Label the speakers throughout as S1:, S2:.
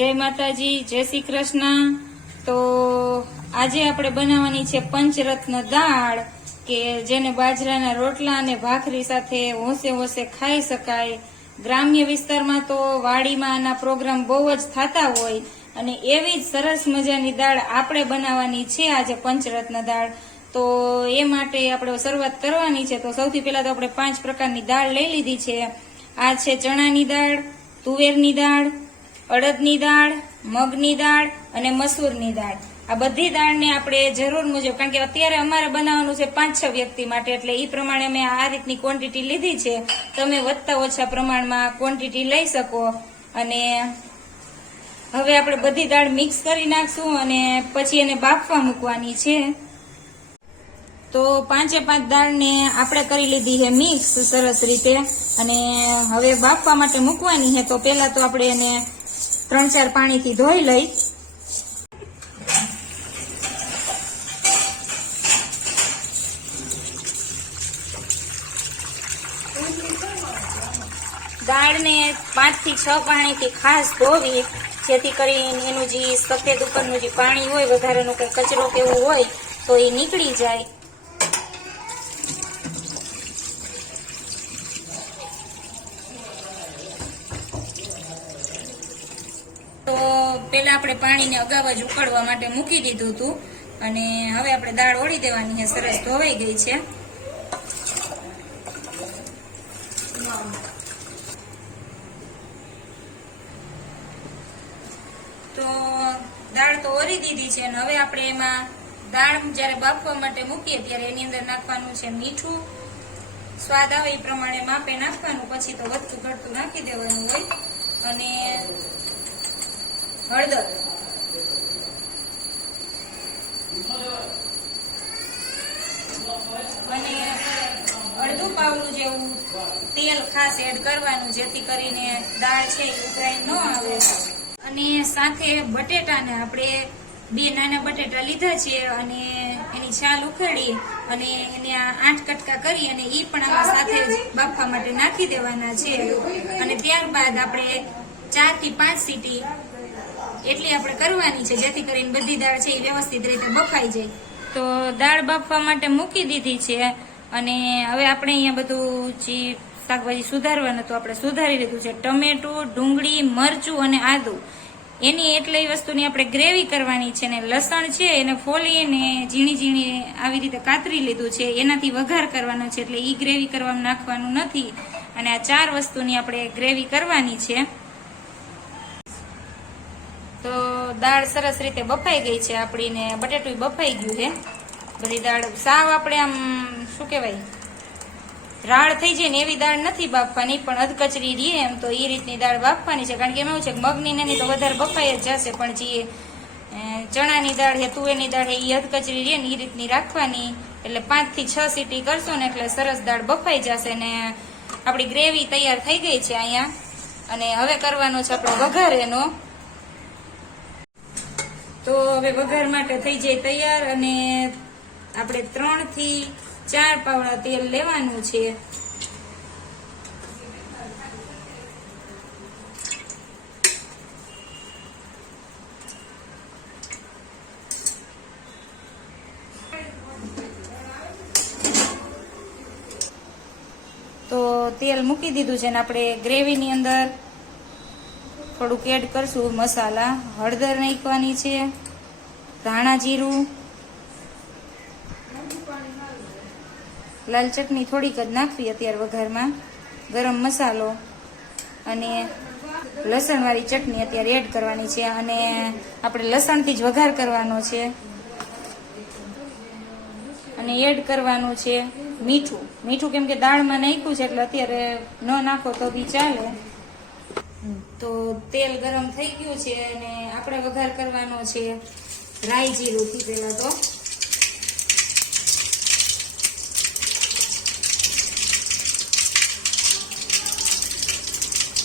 S1: જય માતાજી, જય શ્રી કૃષ્ણ. તો આજે આપણે બનાવવાની છે પંચરત્ન દાળ, કે જેને બાજરાના રોટલા અને ભાખરી સાથે હોંશે હોંશે ખાઈ શકાય. ગ્રામ્ય વિસ્તારમાં તો વાડીમાં આના પ્રોગ્રામ બહુ જ થતા હોય અને એવી જ સરસ મજાની દાળ આપણે બનાવવાની છે આજે પંચરત્ન દાળ. તો એ માટે આપણે શરૂઆત કરવાની છે. તો સૌથી પહેલા તો આપણે પાંચ પ્રકારની દાળ લઈ લીધી છે. આ છે ચણાની દાળ, તુવેરની દાળ અડદની દાળ, મગની દાળ અને મસૂરની દાળ. આ બધી દાળને આપણે જરૂર મુજબ, કારણ કે અત્યારે અમારે બનાવવાનું છે પાંચ છ વ્યક્તિ માટે, એટલે એ પ્રમાણે મેં આ રીતની ક્વોન્ટિટી લીધી છે. તમે વધતા ઓછા પ્રમાણમાં ક્વોન્ટિટી લઈ શકો. અને હવે આપણે બધી દાળ મિક્સ કરી નાખશું અને પછી એને બાફવા મૂકવાની છે. તો પાંચે પાંચ દાળને આપણે કરી લીધી છે મિક્સ સરસ રીતે. અને હવે બાફવા માટે મૂકવાની છે. તો પહેલા તો આપણે એને ત્રણ ચાર પાણીથી ધોઈ લઈ. દાળને પાંચથી છ પાણીથી ખાસ ધોવી, જેથી કરીને એનું જે સફેદ ઉપરનું જે પાણી હોય, વધારાનું કંઈ કચરો કેવું હોય, તો એ નીકળી જાય. તો પેલા આપણે પાણીને અગાઉ જ ઉકળવા માટે મૂકી દીધું હતું. અને હવે આપણે દાળ ઓળી દેવાની છે. સરસ ધોવાઈ ગઈ છે. તો દાળ તો ઓરી દીધી છે અને હવે આપણે એમાં દાળ જ્યારે બાફવા માટે મૂકીએ ત્યારે એની અંદર નાખવાનું છે મીઠું. સ્વાદ આવે એ પ્રમાણે માપે નાખવાનું. પછી તો વધતું ઘટતું નાખી દેવાનું હોય. અને હળદર. અને અડધું પાવલું જેવું તેલ ખાસ એડ કરવાનું, જેથી કરીને દાળ છે એ ઉભરાઈ ન આવે. અને સાથે બટેટાને આપણે બે નાના બટેટા લીધા છે અને એની છાલ ઉખેડી અને એને આઠ કટકા કરી અને એ પણ આમાં સાથે જ બાફવા માટે નાખી દેવાના છે. અને ત્યારબાદ આપણે ચારથી પાંચ સીટી એટલી આપણે કરવાની છે, જેથી કરીને બધી દાળ છે એ વ્યવસ્થિત રીતે બફાઈ જાય. તો દાળ બાફવા માટે મૂકી દીધી છે અને હવે આપણે અહીંયા બધું જે શાકભાજી સુધારવાનું તો આપણે સુધારી લીધું છે. ટમેટું, ડુંગળી, મરચું અને આદુ. એની એટલી વસ્તુની આપણે ગ્રેવી કરવાની છે ને લસણ છે એને ફોલીને ઝીણી ઝીણી આવી રીતે કાતરી લીધું છે. એનાથી વઘાર કરવાનો છે, એટલે એ ગ્રેવી કરવામાં નાખવાનું નથી. અને આ ચાર વસ્તુની આપણે ગ્રેવી કરવાની છે તો દાળ સરસ રીતે બફાઈ ગઈ છે આપણી ને બટેટું બફાઈ ગયું છે. બધી દાળ સાવ આપણે આમ, શું કહેવાય, રાળ થઈ જાય ને એવી દાળ નથી બાફવાની, પણ અધકચરી રીએ એમ, તો એ રીતની દાળ બાફવાની છે. કારણ કે એમ એવું છે મગની નાની તો વધારે બફાઈ જ જશે, પણ જે ચણાની દાળ છે, તુવેરની દાળ છે એ અધકચરી રીએ ને એ રીતની રાખવાની. એટલે પાંચથી છ સીટી કરશો ને એટલે સરસ દાળ બફાઈ જશે ને આપણી ગ્રેવી તૈયાર થઈ ગઈ છે અહીંયા. અને હવે કરવાનો છે આપણો વઘાર એનો તો હવે વઘાર માટે થઈ જાય તૈયાર અને આપણે ત્રણથી ચાર પાવડા તેલ લેવાનું છે. તો તેલ મૂકી દીધું છે ને આપણે ગ્રેવીની અંદર થોડુંક એડ કરશું. મસાલા હળદર નાખવાની છે, ધાણા જીરું, લાલ ચટણી થોડીક જ નાખવી અત્યારે વઘારમાં. ગરમ મસાલો અને લસણવાળી ચટણી અત્યારે એડ કરવાની છે અને આપણે લસણથી જ વઘાર કરવાનો છે. અને એડ કરવાનું છે મીઠું. મીઠું કેમ કે દાળમાં નાખ્યું છે, એટલે અત્યારે ન નાખો તો બી ચાલે. તો તેલ ગરમ થઈ ગયું છે અને આપણે વઘાર કરવાનો છે રાઈ જીરુંથી પહેલાં તો.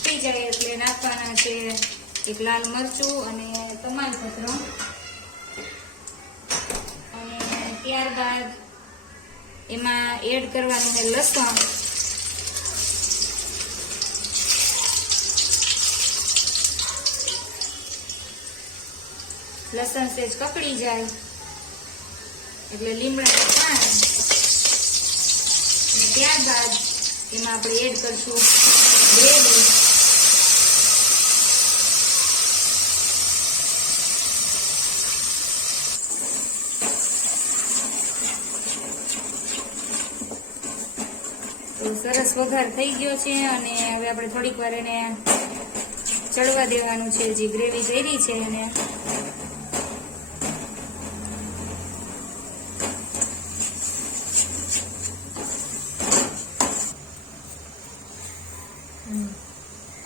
S1: થઈ જાય એટલે નાખવાના છે એક લાલ મરચું અને તમાલપત્ર. અને ત્યારબાદ એમાં એડ કરવાનું છે લસણ. લસણ સેજ કકડી જાય. એટલે લીમડા પાન અને ત્યારબાદ એમાં આપણે એડ કરશું ગ્રેવી સરસ વઘાર થઈ ગયો છે અને હવે આપણે થોડીક વાર એને ચડવા દેવાનું છે જે ગ્રેવી જઈ છે એને.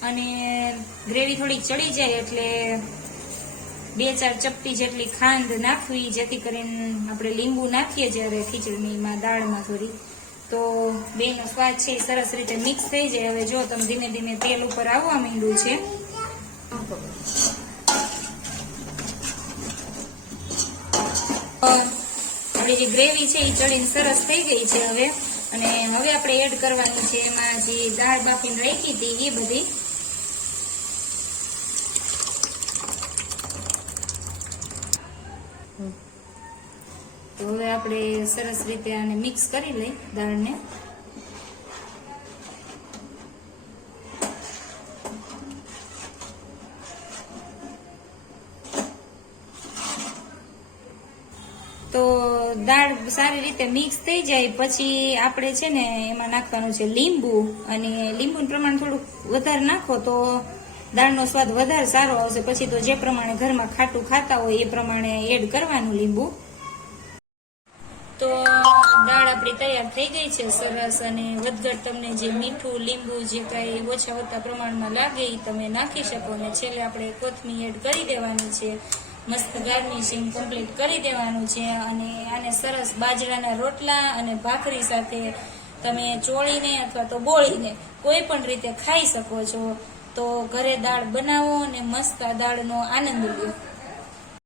S1: અને ગ્રેવી થોડીક ચડી જાય એટલે બે ચાર ચપટી જેટલી ખાંડ નાખવી, જેથી કરીને આપણે લીંબુ નાખીએ જ્યારે ખીચડીમાં, દાળમાં થોડી. તો બેનો સ્વાદ છે એ સરસ રીતે મિક્સ થઈ જાય. હવે જો તમે ધીમે ધીમે તેલ ઉપર આવવા માંડ્યું છે. આપણી જે ગ્રેવી છે એ ચડીને સરસ થઈ ગઈ છે હવે. અને હવે આપણે એડ કરવાની છે એમાં જે દાળ બાફીને રાખી હતી એ બધી. તો હવે આપણે સરસ રીતે આને મિક્સ કરી લઈ દાળને તો દાળ સારી રીતે મિક્સ થઈ જાય, પછી આપણે છે ને એમાં નાખવાનું છે લીંબુ. અને લીંબુનું પ્રમાણ થોડુંક વધારે નાખો તો દાળનો સ્વાદ વધારે સારો આવશે. પછી તો જે પ્રમાણે ઘરમાં ખાટું ખાતા હોય એ પ્રમાણે એડ કરવાનું લીંબુ. તો દાળ આપણી તૈયાર થઈ ગઈ છે, સરસ. અને વધઘટ તમને જે મીઠું, લીંબુ જે કાંઈ ઓછા હોતા પ્રમાણમાં લાગે એ તમે નાખી શકો. અને છેલ્લે આપણે કોથમીર એડ કરી દેવાની છે. મસ્ત ગાર્નિશિંગ કમ્પ્લીટ કરી દેવાનું છે અને આને સરસ બાજરાના રોટલા અને ભાખરી સાથે તમે ચોળીને અથવા તો બોળીને કોઈ પણ રીતે ખાઈ શકો છો. તો ઘરે દાળ બનાવો અને મસ્ત આ દાળનો આનંદ લ્યો.